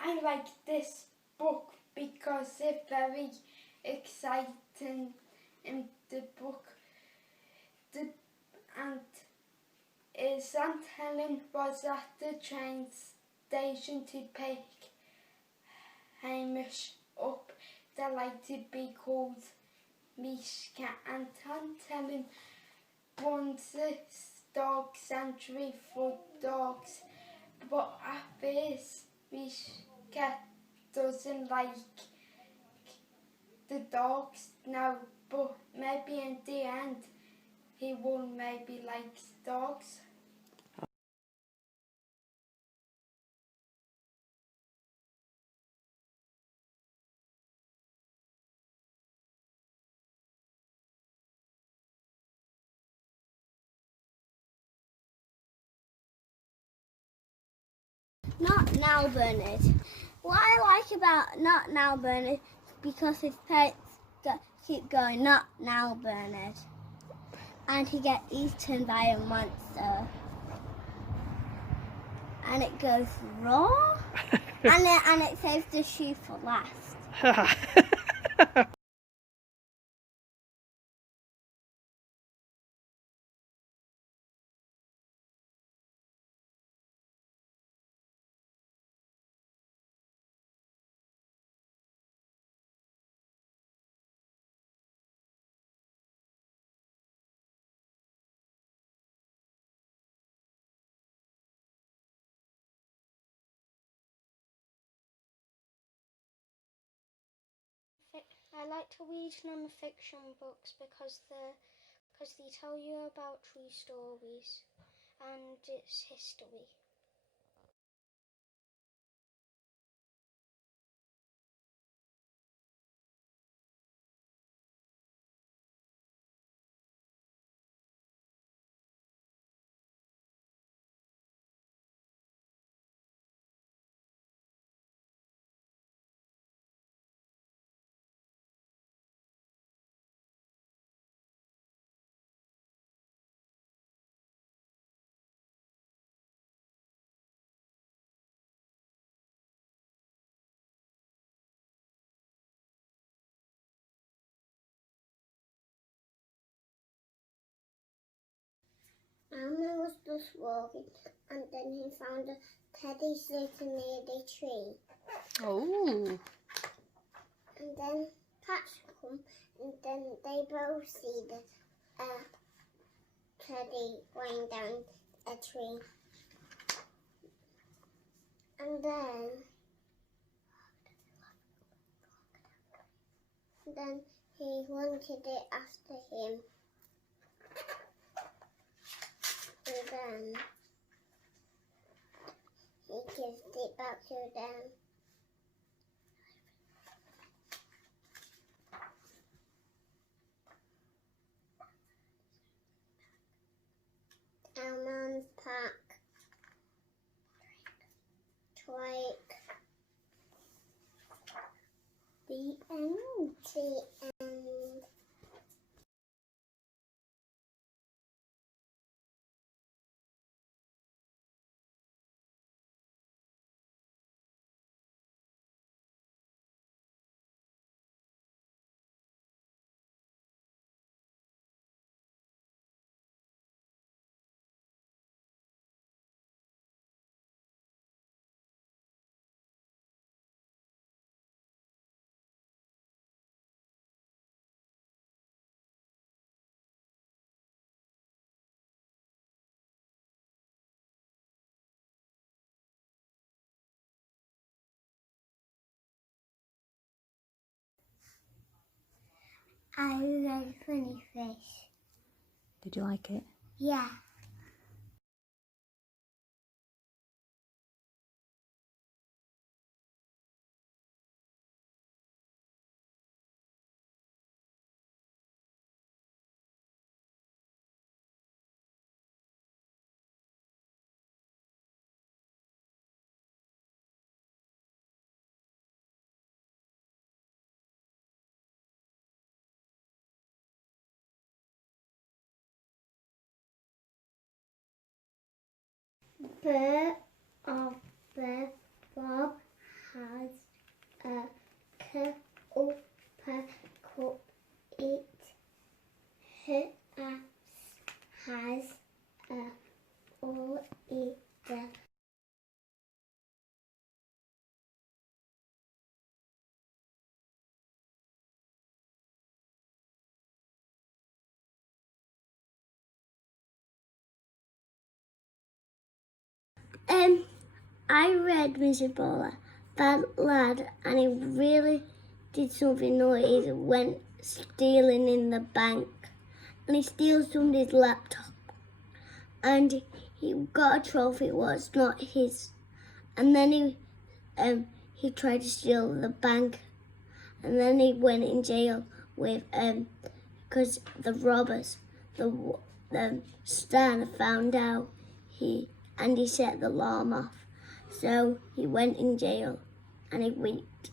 I like this book because it's very exciting in the book. And his Aunt Helen was at the train station to pick Hamish up. They like to be called Mishka, and Aunt Helen runs a dog sanctuary for dogs. But at first, Mishka doesn't like the dogs now, but maybe in the end he will maybe like dogs. Not now, Bernard. What I like about Not Now, Bernard, because his parents keep going, Not Now, Bernard. And he gets eaten by a monster. And it goes raw. and it saves the shoe for last. I like to read non-fiction books because they tell you about true stories and its history. Elmer was just walking, and then he found a teddy sitting near the tree. Oh. And then Patch come, and then they both see the teddy going down a tree. And then he wanted it after him. And then he gives it back to them. Elman's pack. Twike. The end. The end. I read Funny Fish. Did you like it? Yeah. Bird of the Bob has a upper cup. It has a all eater. I read Mr. Bowler, that lad, and he really did something naughty. He went stealing in the bank, and he steals somebody's laptop, and he got a trophy. It was not his, and then he tried to steal the bank, and then he went in jail with because the robbers, the Stan found out he set the alarm off. So he went in jail and he wept.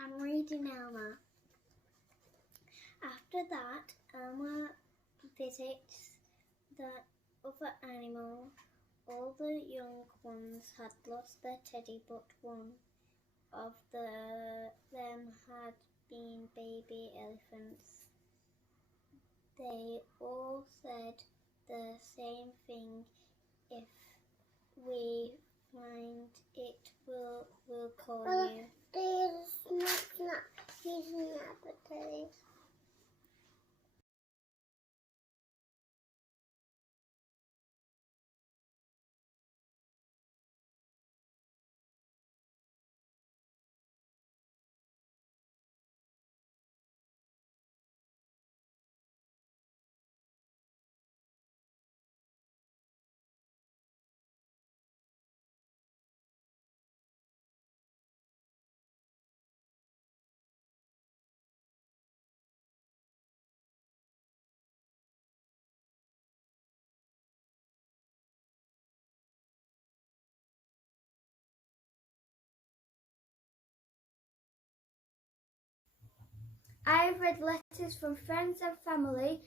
I'm reading Elma. After that, Elma visits the other animal. All the young ones had lost their teddy, but one of them had been baby elephants. They all said the same thing. If we find it, we'll call you. There's not using appetite. I've read letters from friends and family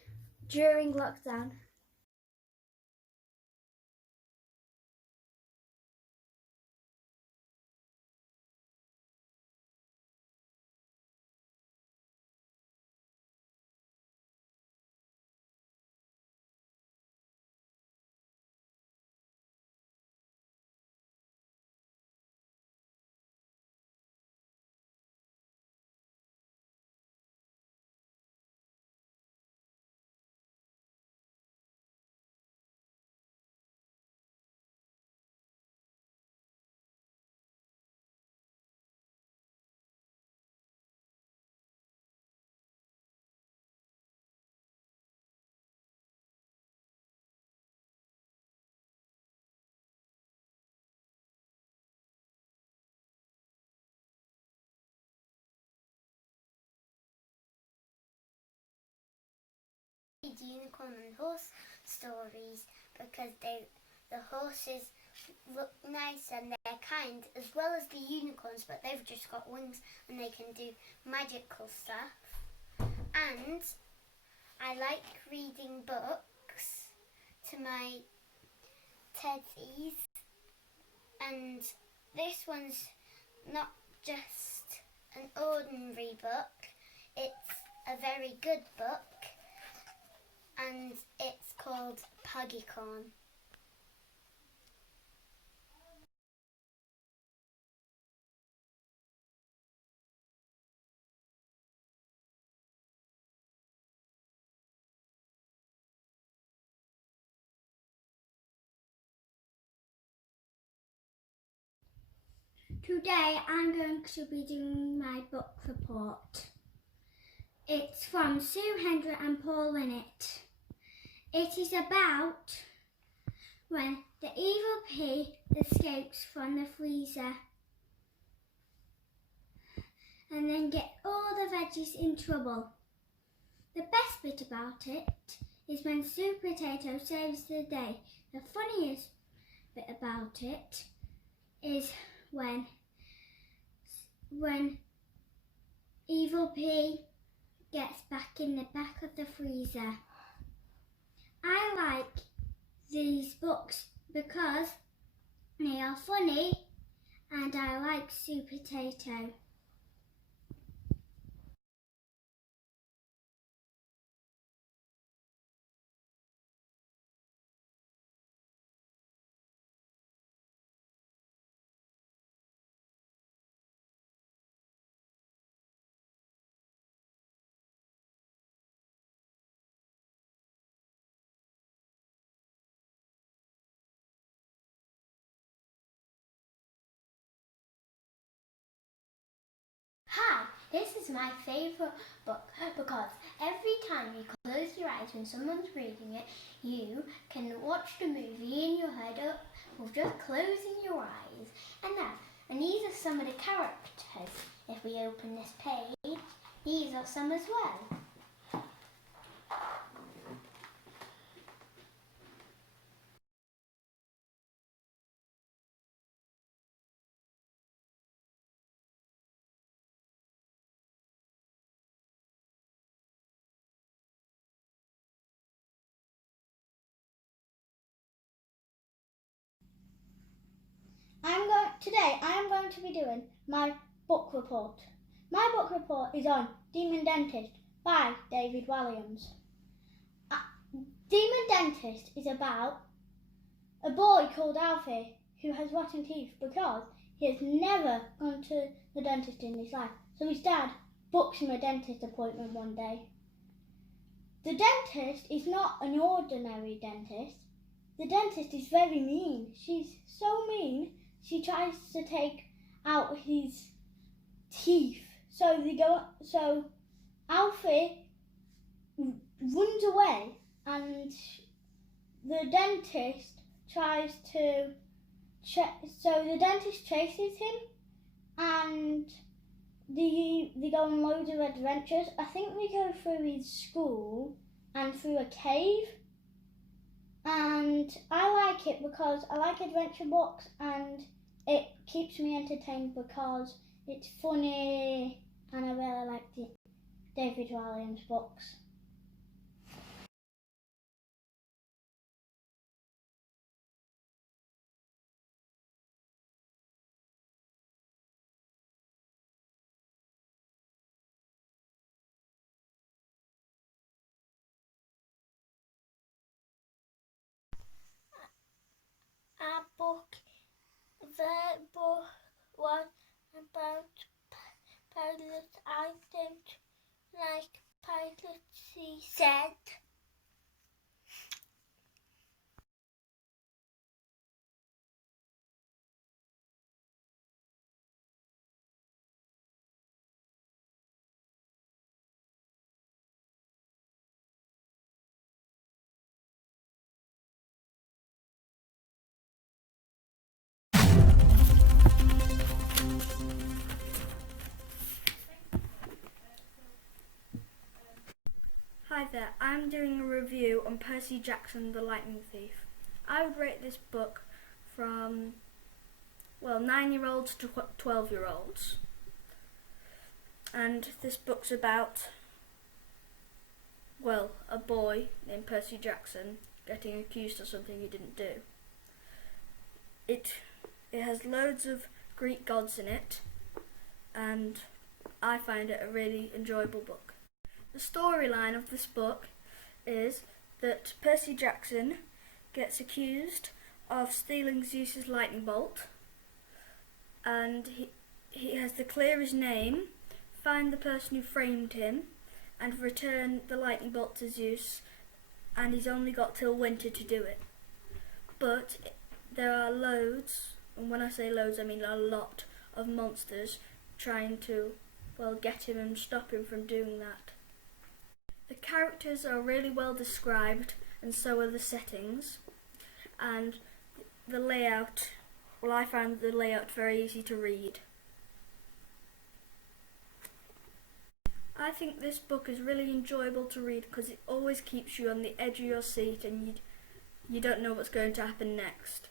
during lockdown. Unicorn and horse stories because the horses look nice and they're kind, as well as the unicorns, but they've just got wings and they can do magical stuff. And I like reading books to my teddies, and this one's not just an ordinary book, it's a very good book, and it's called Puggycorn. Today I'm going to be doing my book report. It's from Sue Hendra and Paul Linnett. It is about when the evil pea escapes from the freezer and then get all the veggies in trouble. The best bit about it is when Sweet Potato saves the day. The funniest bit about it is when Evil Pea gets back in the back of the freezer. I like these books because they are funny and I like Sweet Potato. Hi, this is my favourite book because every time you close your eyes when someone's reading it, you can watch the movie in your head up with just closing your eyes. And these are some of the characters. If we open this page, these are some as well. Today I am going to be doing my book report. My book report is on Demon Dentist by David Walliams. Demon Dentist is about a boy called Alfie who has rotten teeth because he has never gone to the dentist in his life. So his dad books him a dentist appointment one day. The dentist is not an ordinary dentist. The dentist is very mean. She's so mean. She tries to take out his teeth. So Alfie runs away and the dentist tries to so the dentist chases him and they go on loads of adventures. I think they go through his school and through a cave. And I like it because I like adventure books and it keeps me entertained because it's funny and I really like the David Walliams books. The book was about pilots. I don't like pilots, he said. Hi there, I'm doing a review on Percy Jackson the Lightning Thief. I would rate this book from, 9-year-olds to 12-year-olds. And this book's about, a boy named Percy Jackson getting accused of something he didn't do. It has loads of Greek gods in it, and I find it a really enjoyable book. The storyline of this book is that Percy Jackson gets accused of stealing Zeus's lightning bolt, and he has to clear his name, find the person who framed him, and return the lightning bolt to Zeus, and he's only got till winter to do it. But there are loads, and when I say loads I mean a lot of monsters trying to, get him and stop him from doing that. The characters are really well described, and so are the settings. And the layout, well, I found the layout very easy to read. I think this book is really enjoyable to read because it always keeps you on the edge of your seat and you don't know what's going to happen next.